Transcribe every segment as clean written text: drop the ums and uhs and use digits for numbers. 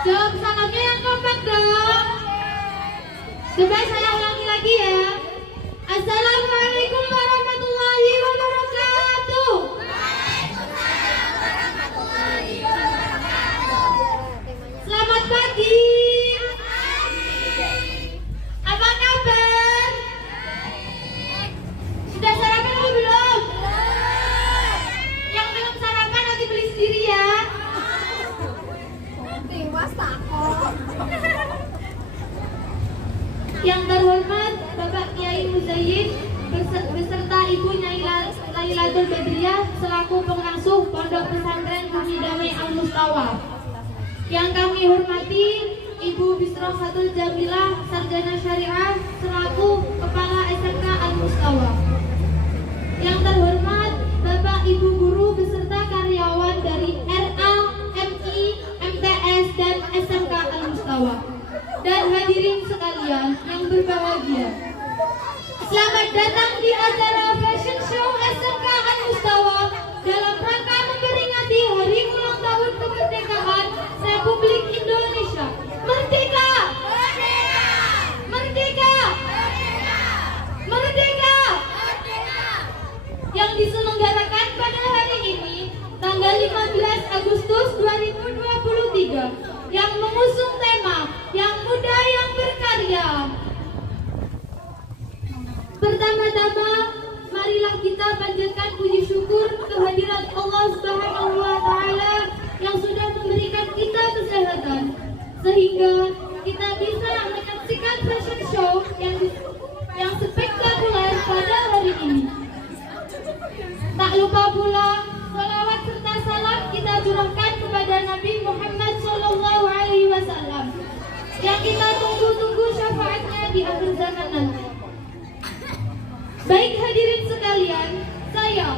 Jawab salamnya yang kompak dong. Coba saya ulangi lagi ya. Assalamualaikum warahmatullahi wabarakatuh. Selamat pagi. Apa kabar? Sudah sarapan atau belum? Yang belum sarapan nanti beli sendiri ya. Yang terhormat Bapak Kiai Muzayyid beserta Ibu Nyai Lailatul Badriyah selaku pengasuh Pondok Pesantren Bumi Damai Al Mustawa. Yang kami hormati Ibu Bisrohatul Jamilah Sarjana Syariah selaku Kepala SMK Al Mustawa. Yang terhormat Bapak Ibu Guru beserta karyawan dari RA, MI, MTS dan SMK Al Mustawa. Dan hadirin sekalian yang berbahagia, selamat datang di acara Fashion Show SMK Al Mustawa dalam rangka memperingati Hari Ulang Tahun Kemerdekaan Republik Indonesia. Merdeka! Merdeka! Merdeka! Merdeka! Yang diselenggarakan pada hari ini tanggal 15 Agustus 2023 yang mengusung tema Yang Muda Yang Berkarya. Pertama-tama, marilah kita panjatkan puji syukur kehadirat Allah Subhanahu wa Ta'ala yang sudah memberikan kita kesehatan sehingga kita bisa menyaksikan fashion show yang spektakuler pada hari ini. Tak lupa pula salawat serta salam kita curahkan kepada Nabi Muhammad SAW yang kita tunggu-tunggu syafaatnya di akhir zaman nanti. Baik hadirin sekalian, saya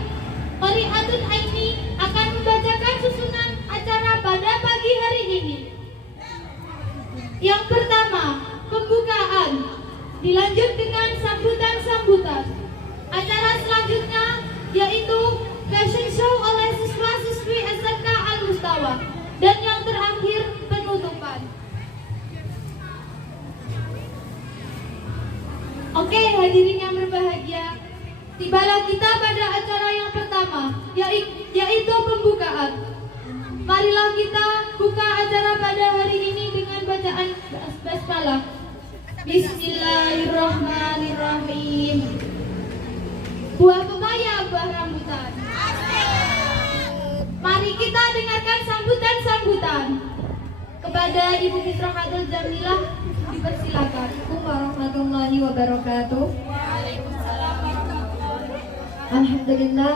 Qari'atun Aini akan membacakan susunan acara pada pagi hari ini. Yang pertama, pembukaan, dilanjut dengan sambutan-sambutan. Acara selanjutnya yaitu fashion show oleh siswa-siswi SMK Al Mustawa. Dan yang terakhir, penutupan. Oke, hadirin yang berbahagia, tibalah kita pada acara yang pertama, yaitu pembukaan. Marilah kita buka acara pada hari ini dengan bacaan basmalah. Bismillahirrahmanirrahim. Buah pepaya, buah rambutan. Mari kita dengarkan sambutan-sambutan. Kepada Ibu Bisrohatul Jamilah dipersilakan. Assalamualaikum warahmatullahi wabarakatuh. Alhamdulillah.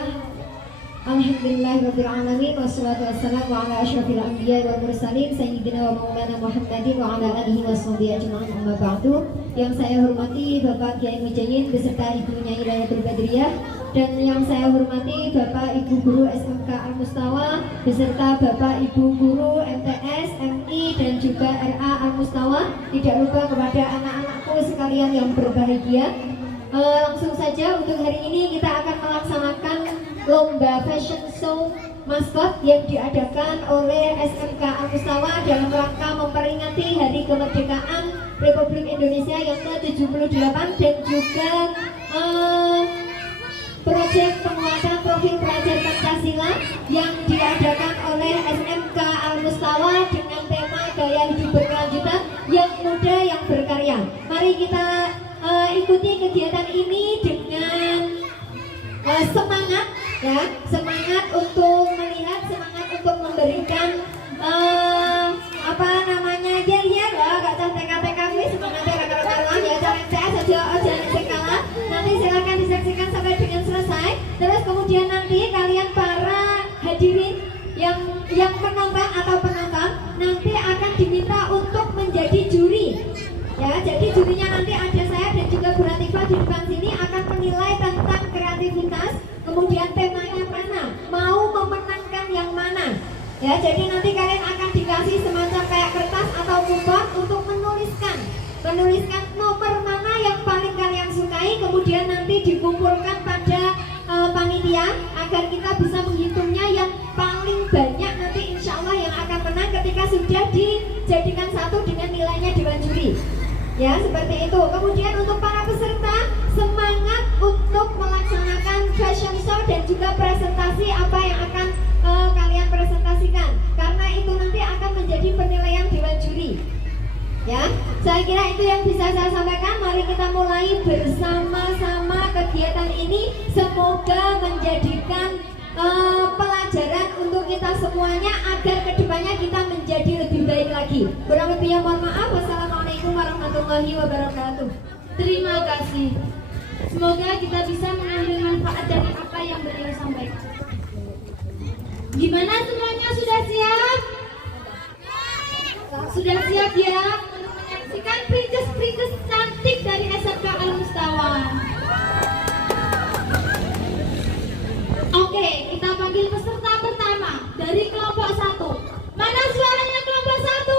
Alhamdulillahirabbil alamin wassalatu wassalamu ala asyrofil anbiya wal mursalin sayyidina wa maulana Muhammadin wa ala alihi washabihi ajma'in amma ba'du. Yang saya hormati Bapak Kiai Muzayyid beserta Ibu Nyai Lailatul Badriyah, dan yang saya hormati Bapak Ibu Guru SMK Al Mustawa beserta Bapak Ibu Guru MTS, MI dan juga RA Al Mustawa. Tidak lupa kepada anak-anakku sekalian yang berbahagia. Langsung saja untuk hari ini kita akan melaksanakan lomba fashion show maskot yang diadakan oleh SMK Al Mustawa dalam rangka memperingati Hari Kemerdekaan Republik Indonesia yang ke-78 dan juga proyek penguatan profil pelajar Pancasila yang diadakan oleh SMK Al Mustawa dengan tema gaya hidup berkelanjutan yang muda yang berkarya. Mari kita ikuti kegiatan ini dengan semangat, ya, semangat untuk melihat, semangat untuk memberikan apa namanya yel-yel ya, gak cah TK-TK semangatnya karuan ya, jangan saya saja jangan sekalah. Nanti silakan disaksikan sampai dengan selesai. Terus kemudian nanti kalian para hadirin yang menonton atau penonton nanti akan diminta untuk menjadi juri. Ya, jadi jurinya nanti ada saya dan juga Bu Latifah di depan sini akan menilai tentang kreativitas. Kemudian temanya mana, mau memenangkan yang mana. Ya, jadi nanti kalian akan dikasih semacam kayak kertas atau kupon untuk menuliskan nomor mana yang paling kalian sukai. Kemudian nanti dikumpulkan pada panitia agar kita bisa menghitungnya yang paling banyak nanti insya Allah yang akan menang ketika sudah dijadikan Ya, seperti itu. Kemudian untuk para peserta, semangat untuk melaksanakan fashion show dan juga presentasi apa yang akan kalian presentasikan, karena itu nanti akan menjadi penilaian dewan juri. Ya, saya kira itu yang bisa saya sampaikan. Mari kita mulai bersama-sama kegiatan ini. Semoga menjadikan pelajaran untuk kita semuanya agar kedepannya kita menjadi lebih baik lagi. Kurang lebihnya mohon maaf. Wassalamualaikum warahmatullahi wabarakatuh. Terima kasih. Semoga kita bisa mengambil manfaat dari apa yang beliau sampaikan. Gimana semuanya, sudah siap? Sudah siap ya untuk menyaksikan princess-princess cantik dari SMK Al Mustawa? Oke, kita panggil peserta pertama dari kelompok 1. Mana suaranya kelompok 1?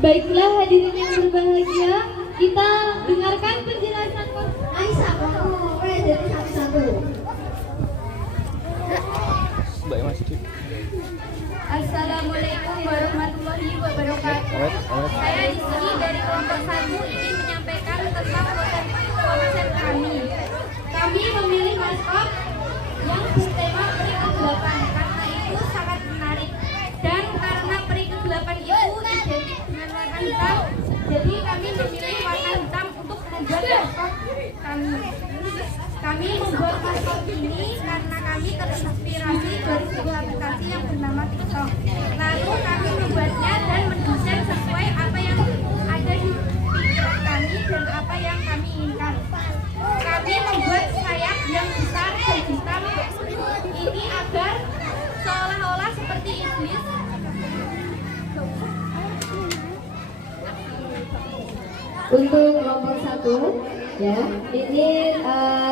Baiklah hadirin yang berbahagia, kita dengarkan penjelasan Aisyah, kamu jadi satu-satu. Assalamualaikum warahmatullahi wabarakatuh. Saya di sini dari kelompok 1 ingin menyampaikan tentang bertema peri ke-8 karena itu sangat menarik. Dan karena peri ke-8 itu identik dengan warna hitam, jadi kami memilih warna hitam untuk membuat maskot kami. Kami membuat maskot ini karena kami terinspirasi dari sebuah aplikasi yang bernama TikTok. Lalu kami membuatnya dan mendesain sesuai apa yang ada di pikiran kami dan apa yang kami inginkan. Kami membuat sayap yang besar dan hitam ini agar seolah-olah seperti iblis. Untuk kelompok 1 ya, ini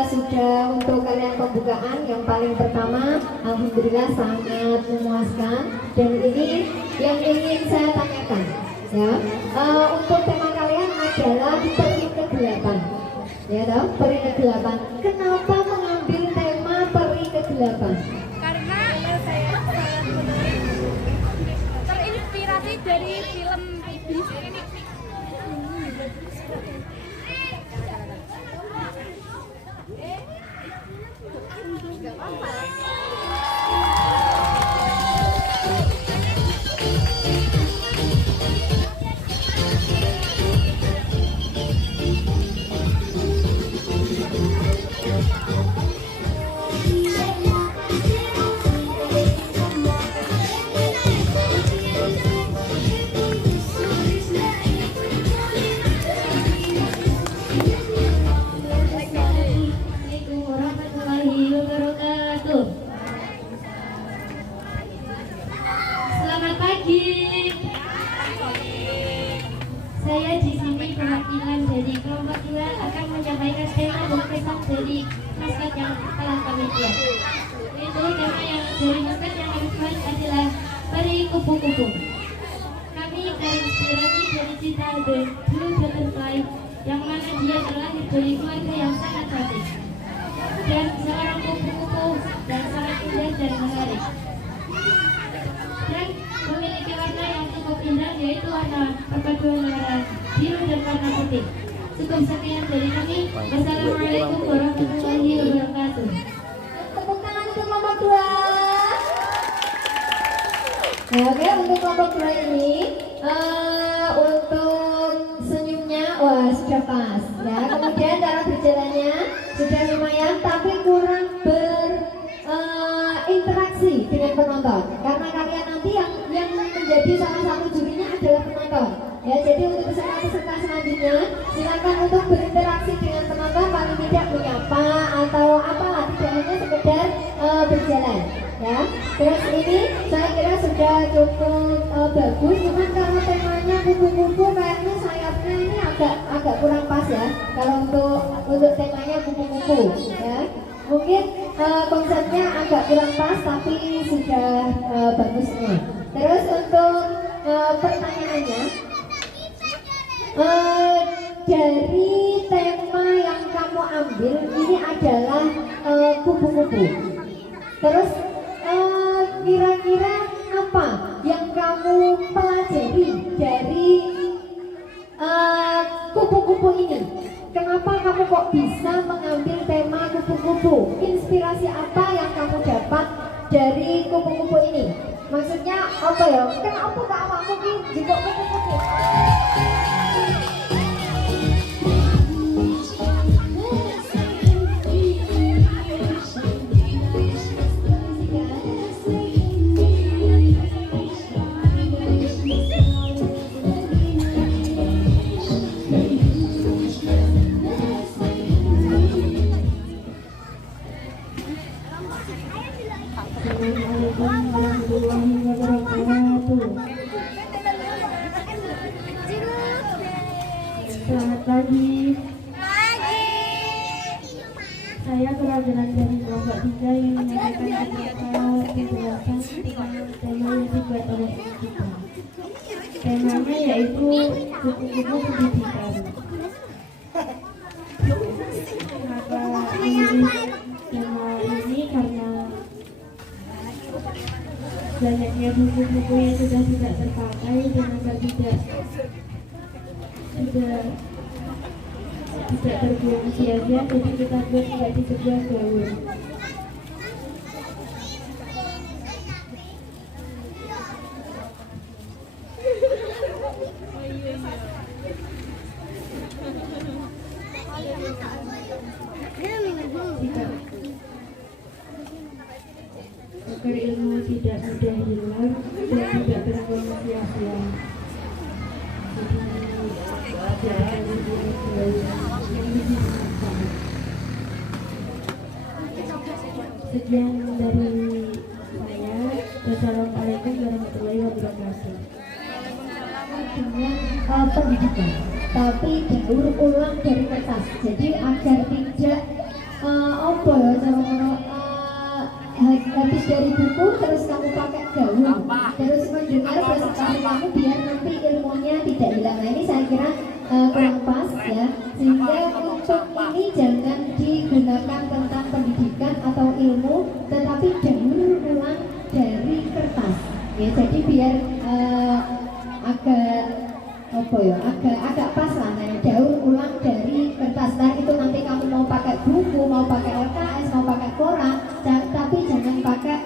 sudah untuk kalian pembukaan yang paling pertama, alhamdulillah sangat memuaskan. Dan ini yang ingin saya tanyakan ya, untuk tema kalian adalah peri ke-8 ya toh, peri ke-8. Kenapa mengambil tema peri ke-8? Karena saya terinspirasi dari film iblis ini. Assalamualaikum warahmatullahi wabarakatuh. Selamat pagi. Saya di sini perwakilan dari kelompok 2 akan menyampaikan tema dan pesan dari maskot yang telah kami buat. Yaitu tema yang dari maskot yang kami buat adalah peri kupu-kupu. Kami terinspirasi dari cerita The Blue Butterfly yang mana dia terlahir dari keluarga yang sangat cantik dan seorang kupu-kupu dan sangat indah dan menarik, dan memiliki warna yang cukup indah yaitu warna perpaduan warna biru dan warna putih. Cukup sekian dari kami. Wassalamualaikum warahmatullahi wabarakatuh. Tepuk tangan untuk kelompok 2. Nah, oke, untuk kelompok 2 ini untuk senyumnya wah sudah pas ya. Kemudian cara berjalannya sudah lumayan tapi kurang berinteraksi dengan penonton karena kalian nanti yang menjadi salah satu jurinya adalah penonton ya. Jadi untuk peserta-peserta selanjutnya silakan untuk berinteraksi dengan penonton, paling tidak menyapa atau apalah, tidak hanya sekedar berjalan ya. Terus ini saya kira sudah cukup bagus, cuman karena temanya kupu-kupu kayaknya sayapnya ini agak kurang pas ya. Kalau untuk temanya kupu-kupu ya, mungkin konsepnya agak kurang pas tapi sudah bagus semua. Terus untuk pertanyaannya, dari tema yang kamu ambil ini adalah kupu-kupu. Terus kira-kira apa yang kamu pelajari dari kupu-kupu ini? Kenapa kamu kok bisa mengambil tema kupu-kupu? Inspirasi apa yang kamu dapat dari kupu-kupu ini? Maksudnya apa ya? Kenapa tak awakmu ki juga kupu-kupu? Selamat pagi. Saya pelajaran dari kelompok 3 yang menyampaikan beberapa penjelasan tentang tema yang dibuat oleh kita. Temanya yaitu kupu-kupu pendidikan. Kenapa memilih tema ini? Karena banyaknya buku-buku yang sudah tidak terpakai dan agar tidak terbuang sia-sia, jadi kita buat menjadi sebuah gaun. agar ilmu tidak mudah hilang dan tidak terbuang sia-sia. Sekian dari saya. Wassalamualaikum warahmatullahi wabarakatuh. Dengan pendidikan, tapi daur ulang dari kertas. Jadi agar tidak apa ya cara habis dari buku terus kamu pakai gaun, terus mendengar presentasi kamu biar nanti ilmunya tidak hilang. Nah ini saya kira kurang pas ya, sehingga untuk ini jangan digunakan tentang pendidikan atau ilmu, tetapi daur ulang dari kertas ya. Jadi biar agak apa ya, agak pas lah. Nah, daur ulang dari kertas. Nah itu nanti kamu mau pakai buku, mau pakai LKS, mau pakai koran, tapi jangan pakai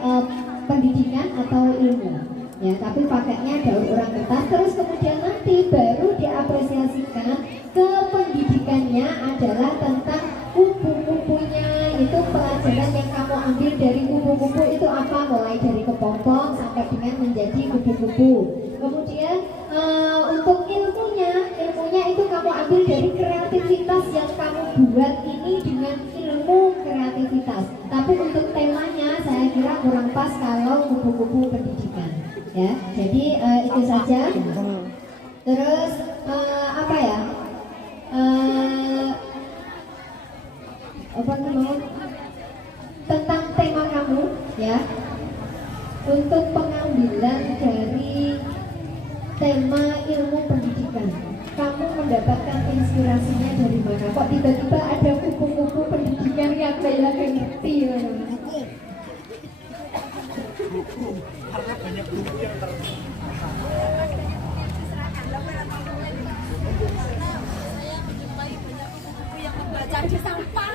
pendidikan atau ilmu ya, tapi pakainya daur ulang kertas. Terus kemudian nanti baru diapresiasikan ke pendidikannya adalah tentang kupu-kupunya. Itu pelajaran yang kamu ambil dari kupu-kupu itu apa, mulai dari kepompong sampai dengan menjadi kupu-kupu. Kemudian untuk ilmunya itu kamu ambil dari kreativitas yang kamu buat ini dengan ilmu kreativitas. Tapi untuk temanya saya kira kurang pas kalau kupu-kupu pendidikan ya. Jadi itu saja. Terus apa ya? Apa namanya? Tentang tema kamu ya. Untuk pengambilan dari tema ilmu pendidikan, kamu mendapatkan inspirasinya dari mana? Kok tiba-tiba ada kupu-kupu pendidikan yang kayak ngerti ya? Karena banyak buku yang saya menjumpai banyak buku yang membaca di sampah.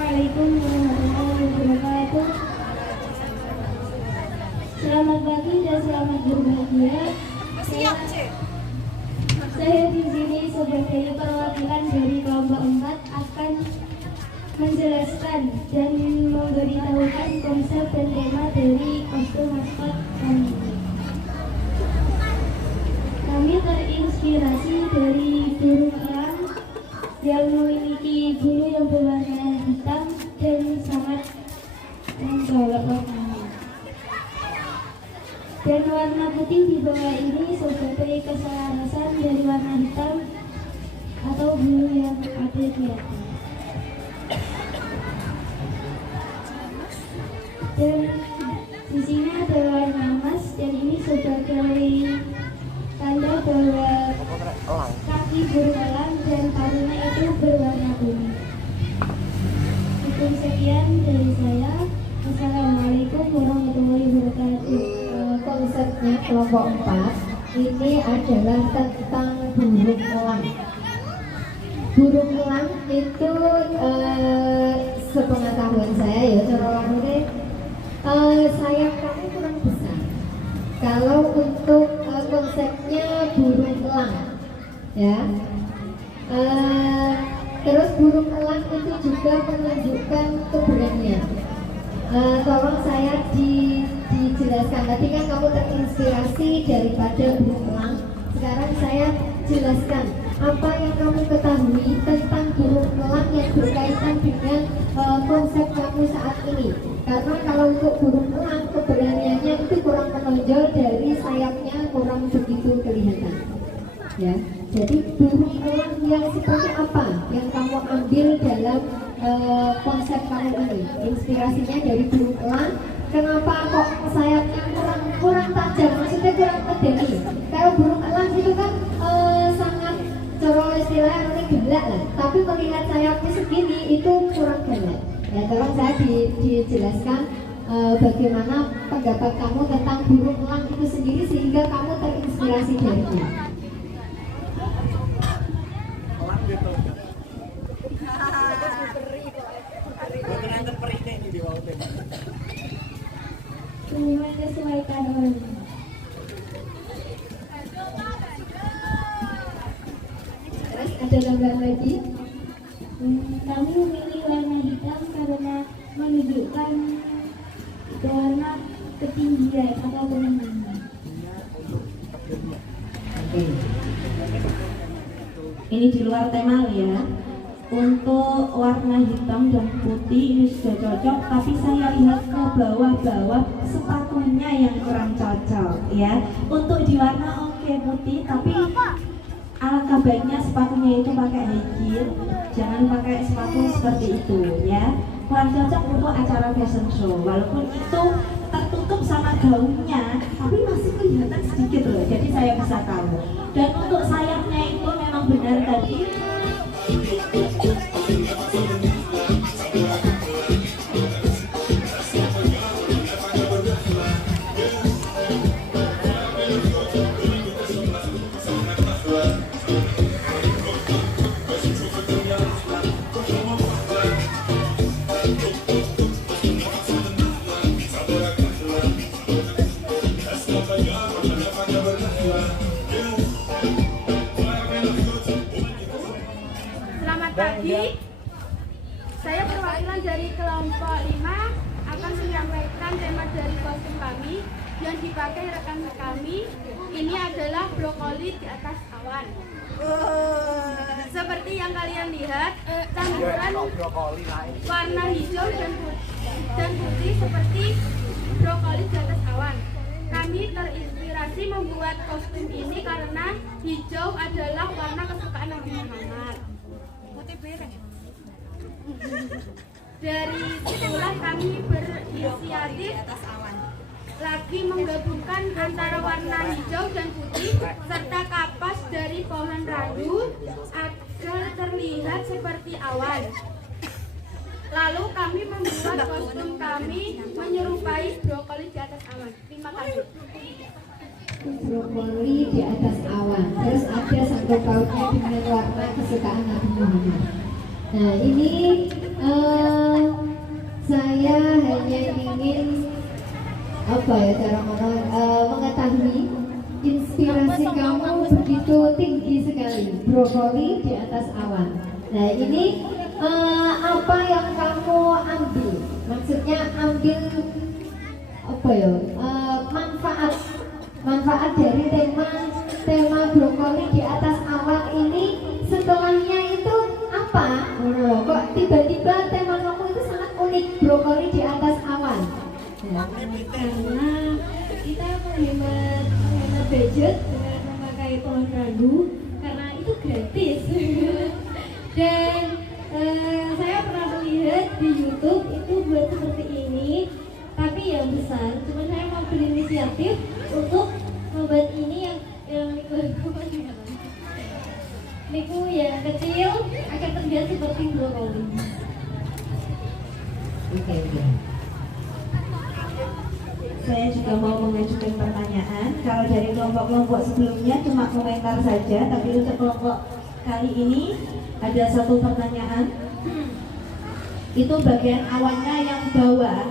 Assalamualaikum warahmatullahi wabarakatuh. Selamat pagi dan selamat berbahagia. Saya di sini sebagai perwakilan dari kelompok 4 akan menjelaskan dan memberitahukan konsep dan tema dari kostum maskot kami. Kami terinspirasi dari burung elang yang memiliki bulu yang berwarna hitam dan sangat mencolok warnanya. Dan warna putih di bawah ini sebagai keselarasan dari warna hitam atau bulu yang ada di atas. Dan di sini ada warna emas, dan ini sebagai tanda bahwa kaki burung elang dan paruhnya itu berwarna kuning. Cukup sekian dari saya. Wassalamualaikum warahmatullahi wabarakatuh. Konsepnya kelompok 4 ini adalah tentang burung elang. Burung elang itu sepengetahuan saya ya, sayap kamu kurang besar. Kalau untuk konsepnya burung elang ya, terus burung elang itu juga menunjukkan keberanian. Tolong saya dijelaskan. Tadi kan kamu terinspirasi daripada burung elang. Sekarang saya jelaskan apa yang kamu ketahui tentang burung elang yang berkaitan dengan konsep kamu saat ini. Karena kalau untuk burung elang keberaniannya itu kurang menonjol, dari sayapnya kurang begitu kelihatan. Ya, jadi burung elang yang seperti apa yang kamu ambil dalam konsep kamu ini? Inspirasinya dari burung elang. Kenapa kok sayapnya kurang tajam? Maksudnya kurang medeni. Kalau burung elang itu kan sangat corol istilahnya ini gelak lah. Tapi melihat sayapnya segini itu kurang gelak. Ya, tolong saya dijelaskan bagaimana pendapat kamu tentang burung elang itu sendiri sehingga kamu terinspirasi darinya. Menyesuaikan orang. Terus ada gambar lagi. Kami memilih warna hitam karena menunjukkan warna ketinggian atau kemenangan. Oke. Ini di luar tema ya. Untuk warna hitam dan putih ini sudah cocok, tapi saya lihat ke bawah-bawah sepatunya yang kurang cocok ya. Untuk di warna oke putih, tapi alangkah baiknya sepatunya itu pakai high heel, jangan pakai sepatu seperti itu ya. Kurang cocok untuk acara fashion show, walaupun itu tertutup sama gaunnya, tapi masih kelihatan sedikit loh. Jadi saya bisa tahu. Dan untuk sayapnya itu memang benar tadi. Selamat pagi. Saya perwakilan dari kelompok 5 akan menyampaikan tema dari kostum kami yang dipakai rekan kami. Ini adalah brokoli di atas awan. Seperti yang kalian lihat, campuran warna hijau dan putih seperti brokoli di atas awan. Kami terinspirasi membuat kostum ini karena hijau adalah warna kesukaan Nabi Muhammad. Dari situlah kami berinisiatif lagi menggabungkan antara warna hijau dan putih serta kapas dari pohon randu agar terlihat seperti awan. Lalu kami membuat kostum kami menyerupai brokoli di atas awan. Terima kasih. Brokoli di atas awan. Terus ada sangkut pautnya dengan warna kesukaan Nabi Muhammad. Nah ini saya hanya ingin apa ya cara mengetahui inspirasi kamu begitu tinggi sekali. Brokoli di atas awan. Nah ini apa yang kamu ambil? Maksudnya ambil apa ya? Manfaat dari tema brokoli di atas awan ini. Setelahnya itu apa? Kok tiba-tiba tema kamu itu sangat unik, brokoli di atas awan? Karena kita menghemat budget dengan memakai pohon randu karena itu gratis. Dan saya pernah melihat di YouTube itu buat seperti ini, tapi yang besar. Cuma saya mau berinisiatif untuk membuat ini yang niku yang kecil akan terlihat seperti brokoli. Oke. Saya juga mau mengajukan pertanyaan. Kalau dari kelompok-kelompok sebelumnya cuma komentar saja, tapi untuk kelompok kali ini ada satu pertanyaan. Itu bagian awannya yang bawah,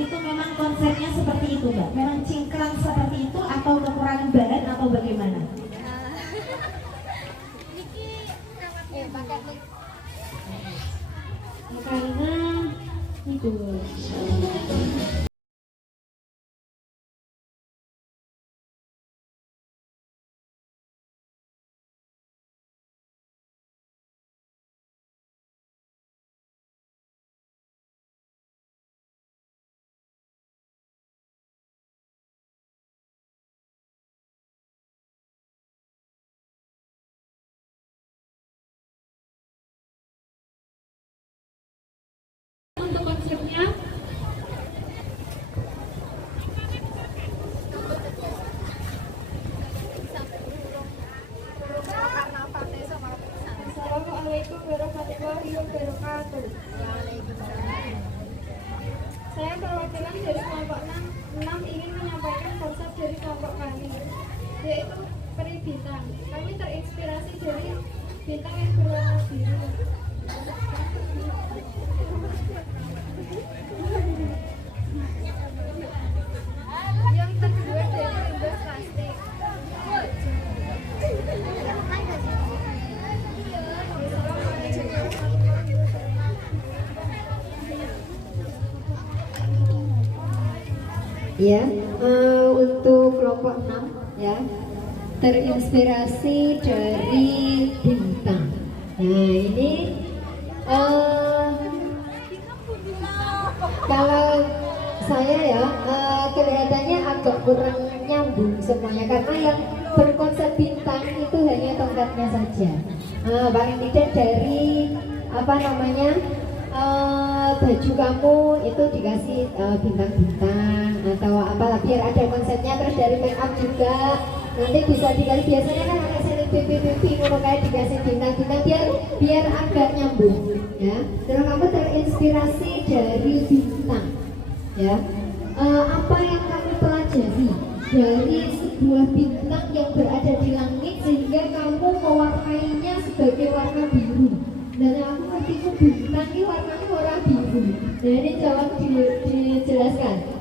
itu memang konsepnya seperti itu, Mbak? Memang cingkrang seperti itu atau kekurangan bahan atau bagaimana? Karena itu Saya perwakilan dari kelompok 6 ingin menyampaikan konsep dari kelompok kami, yaitu peri bintang. Kami terinspirasi dari bintang yang berwarna biru. Yang terbuat dari limbah plastik. Ya, untuk kelompok 6 ya, terinspirasi dari bintang. Nah ini kalau saya ya kelihatannya agak kurang nyambung semuanya, karena yang berkonsep bintang itu hanya tongkatnya saja. Paling tidak dari apa namanya, baju kamu itu dikasih bintang-bintang atau apalah, biar ada konsepnya. Terus dari make up juga nanti bisa dikasih, biasanya kan ada selling pipi ngono kayak dikasih bintang-bintang biar agak nyambung ya. Terus kamu terinspirasi dari bintang ya. Apa yang kamu pelajari dari sebuah bintang yang berada di langit sehingga kamu mewarnainya sebagai warna biru? Dan aku ngerti itu bintang ini warnanya warna biru. Nah ini jawab dijelaskan.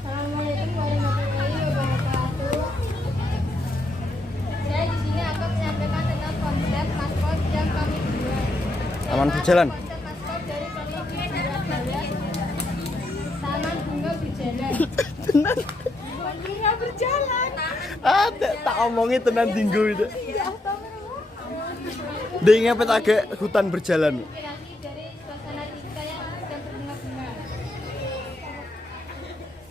Assalamualaikum warahmatullahi wabarakatuh. Saya di sini akan menyampaikan tentang konsep maskot yang kami buat. Taman berjalan. Konsep maskot dari kami adalah Taman Bunga Berjalan. Bunga berjalan. Tak omongin tenan dinggo itu. Dia ngepet agak hutan berjalan. Inspirasi dari suasana kita yang sedang berbunga-bunga.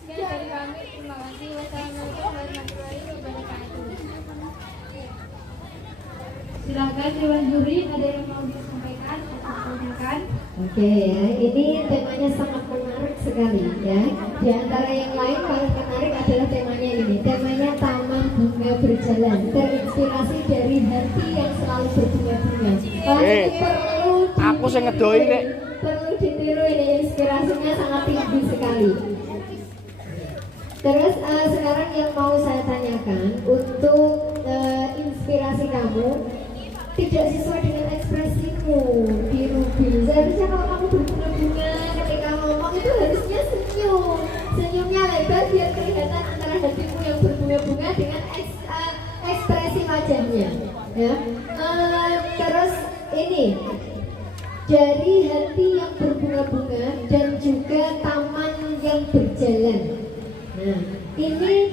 Sekian dari kami, terima kasih. Wassalamualaikum warahmatullahi wabarakatuh. Silakan Dewan Juri, ada yang mau disampaikan atau ditanyakan? Oke ya, ini temanya sangat menarik sekali ya. Di antara yang lain paling menarik adalah temanya ini. Temanya Taman Bunga Berjalan, terinspirasi dari hati yang selalu berbunga-bunga. Aku sing ngedoi nek. Perlu ditiru, ini inspirasinya sangat tinggi sekali. Terus sekarang yang mau saya tanyakan, untuk inspirasi kamu tidak sesuai dengan ekspresimu di Ruby. Seharusnya kalau kamu berbunga-bunga ketika ngomong itu harusnya senyum. Senyumnya lebar biar kelihatan antara hatimu yang berbunga-bunga dengan ekspresi wajahnya. Ya. Terus ini dari hati yang berbunga-bunga dan juga taman yang berjalan. Nah, ini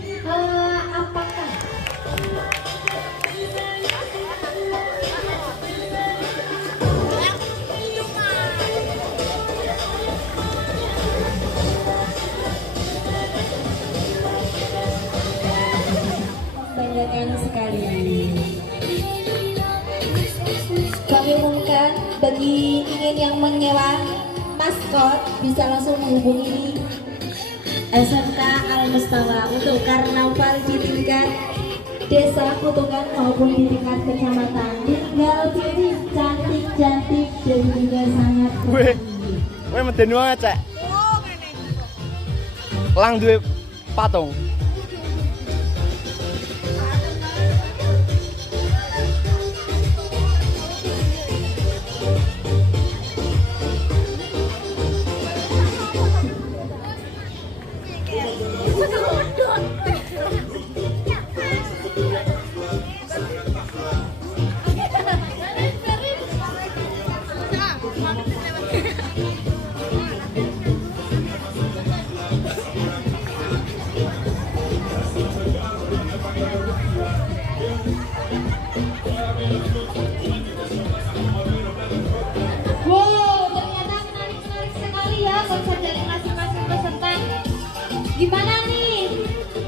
apakah Banyakan sekali. Kami umumkan bagi ingin yang menyewa maskot bisa langsung menghubungi SMK Al Mustawa untuk karnaval di tingkat desa Kutungan maupun di tingkat kecamatan. Tinggal pilih cantik-cantik dan juga sangat Weh meden wae, Cek. Lang duwe patung. Gimana nih?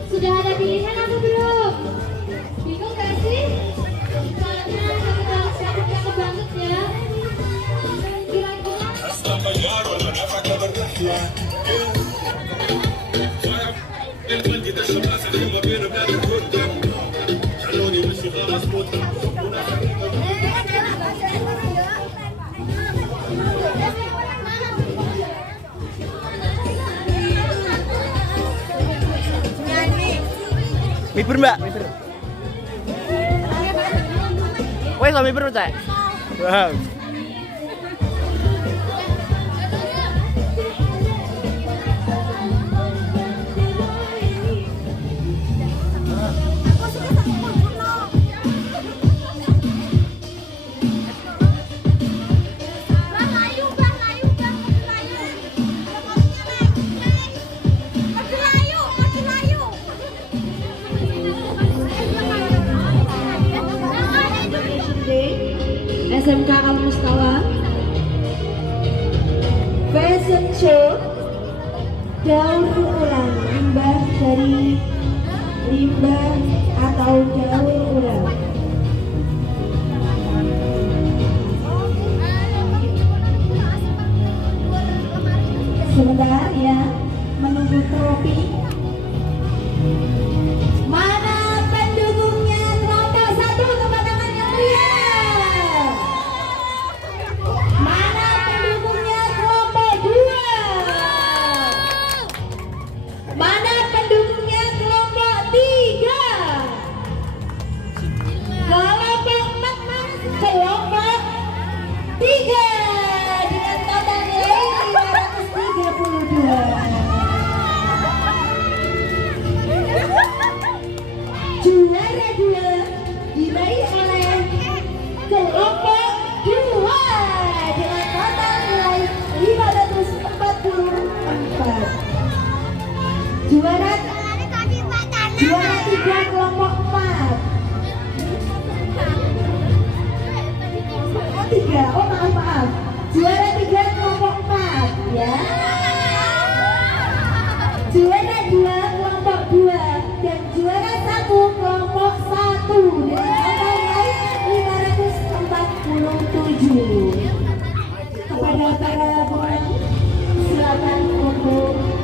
Sudah ada pilihan atau belum? Bingung gak sih? Soalnya cakep banget ya. Kira-kira Miber mbak, miber. Wes sama miber cek. Wow. SMK Al Mustawa Fashion Show daur ulang limbah atau daur ulang. Sebentar.